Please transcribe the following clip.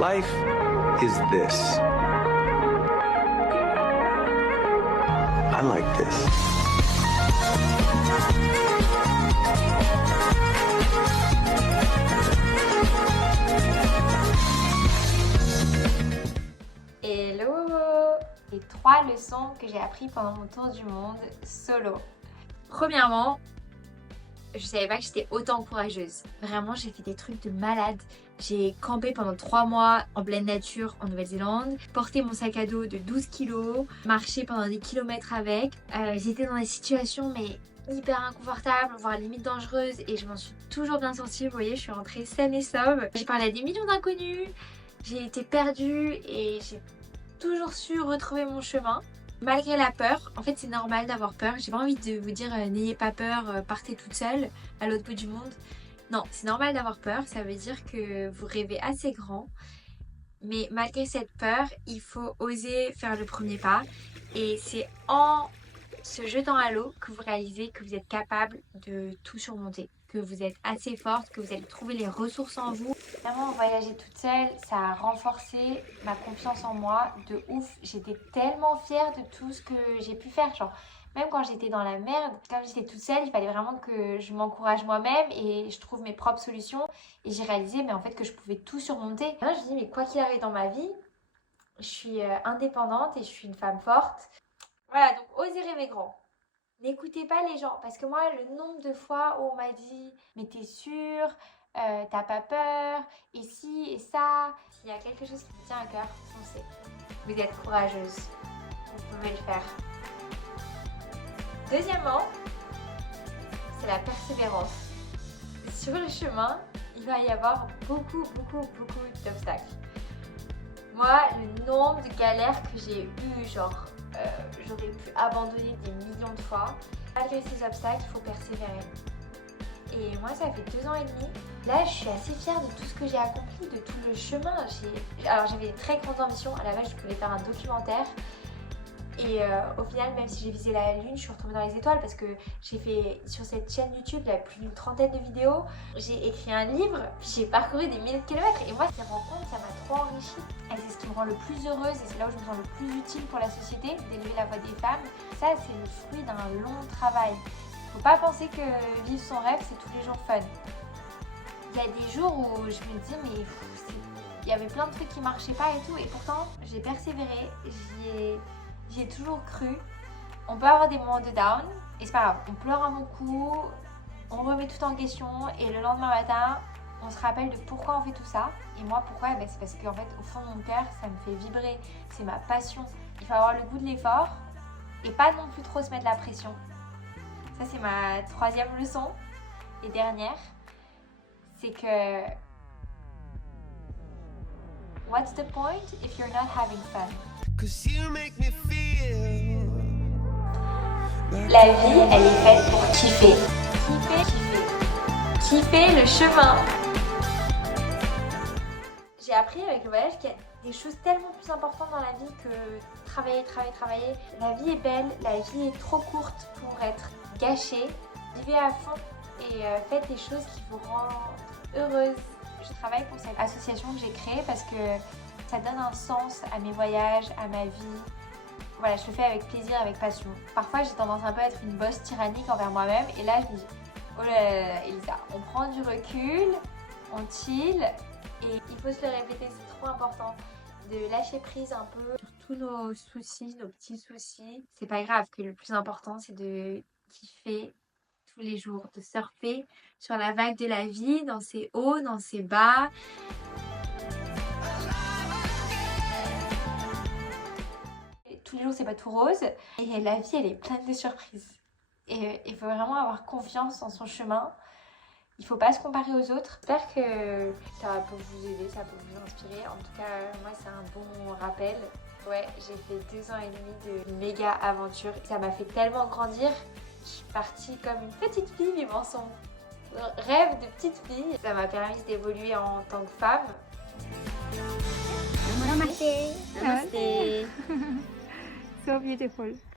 Life is this. I like this. Hello! Les 3 leçons que j'ai appris pendant mon tour du monde solo. Premièrement, je savais pas que j'étais autant courageuse. Vraiment, j'ai fait des trucs de malade. J'ai campé pendant 3 mois en pleine nature en Nouvelle-Zélande, porté mon sac à dos de 12 kilos, marché pendant des kilomètres avec. J'étais dans des situations mais hyper inconfortables, voire limite dangereuses, et je m'en suis toujours bien sortie. Vous voyez, je suis rentrée saine et sauve. J'ai parlé à des millions d'inconnus, j'ai été perdue et j'ai toujours su retrouver mon chemin. Malgré la peur, en fait c'est normal d'avoir peur. J'ai pas envie de vous dire n'ayez pas peur, partez toute seule à l'autre bout du monde. Non, c'est normal d'avoir peur, ça veut dire que vous rêvez assez grand. Mais malgré cette peur, il faut oser faire le premier pas. Et c'est en se jetant à l'eau que vous réalisez que vous êtes capable de tout surmonter. Que vous êtes assez forte, que vous allez trouver les ressources en vous. Vraiment, voyager toute seule, ça a renforcé ma confiance en moi de ouf. J'étais tellement fière de tout ce que j'ai pu faire. Genre, même quand j'étais dans la merde, comme j'étais toute seule, il fallait vraiment que je m'encourage moi-même et je trouve mes propres solutions. Et j'ai réalisé, mais en fait, que je pouvais tout surmonter. Là, je me dis, mais quoi qu'il arrive dans ma vie, je suis indépendante et je suis une femme forte. Voilà, donc osez rêver grand. N'écoutez pas les gens, parce que moi, le nombre de fois où on m'a dit « mais t'es sûre, t'as pas peur, et ci et ça », s'il y a quelque chose qui vous tient à cœur, foncez. Vous êtes courageuse, vous pouvez le faire. Deuxièmement, c'est la persévérance. Sur le chemin, il va y avoir beaucoup d'obstacles. Moi, le nombre de galères que j'ai eues, genre j'aurais pu abandonner des millions de fois. Malgré ces obstacles, il faut persévérer. Et moi, ça fait 2 ans et demi. Là, je suis assez fière de tout ce que j'ai accompli, de tout le chemin. Alors, j'avais des très grandes ambitions. À la base, je voulais faire un documentaire. Et au final, même si j'ai visé la lune, je suis retombée dans les étoiles parce que j'ai fait sur cette chaîne YouTube, il y a plus d'une 30aine de vidéos. J'ai écrit un livre, puis j'ai parcouru des milliers de kilomètres. Et moi, ces rencontres, ça m'a trop enrichie. Et c'est ce qui me rend le plus heureuse et c'est là où je me sens le plus utile pour la société, d'élever la voix des femmes. Ça, c'est le fruit d'un long travail. Faut pas penser que vivre son rêve, c'est tous les jours fun. Il y a des jours où je me dis, mais il y avait plein de trucs qui marchaient pas et tout. Et pourtant, j'ai persévéré, j'y ai toujours cru. On peut avoir des moments de down et c'est pas grave, on pleure un bon coup, on remet tout en question et le lendemain matin, on se rappelle de pourquoi on fait tout ça. Et moi, pourquoi? C'est parce qu'en fait, au fond de mon cœur, ça me fait vibrer, c'est ma passion. Il faut avoir le goût de l'effort et pas non plus trop se mettre la pression. Ça, c'est ma 3e leçon et dernière, c'est que what's the point if you're not having fun? La vie, elle est faite pour kiffer. Kiffer le chemin. J'ai appris avec le voyage qu'il y a des choses tellement plus importantes dans la vie que travailler. La vie est belle, la vie est trop courte pour être gâchée. Vivez à fond et faites des choses qui vous rendent heureuse. Je travaille pour cette association que j'ai créée parce que ça donne un sens à mes voyages, à ma vie. Voilà, je le fais avec plaisir, avec passion. Parfois, j'ai tendance un peu à être une bosse tyrannique envers moi-même. Et là, je me dis, oh là là, Elisa, on prend du recul, on chill. Et il faut se le répéter, c'est trop important. De lâcher prise un peu sur tous nos soucis, nos petits soucis. C'est pas grave, que le plus important, c'est de kiffer tous les jours. De surfer sur la vague de la vie, dans ses hauts, dans ses bas. Tous les jours, c'est pas tout rose. Et la vie, elle est pleine de surprises. Et il faut vraiment avoir confiance en son chemin. Il faut pas se comparer aux autres. J'espère que ça peut vous aider, ça peut vous inspirer. En tout cas, moi, c'est un bon rappel. Ouais, j'ai fait 2 ans et demi de méga aventure. Ça m'a fait tellement grandir. Je suis partie comme une petite fille vivant son rêve de petite fille. Ça m'a permis d'évoluer en tant que femme. Namaste. Namaste. So beautiful.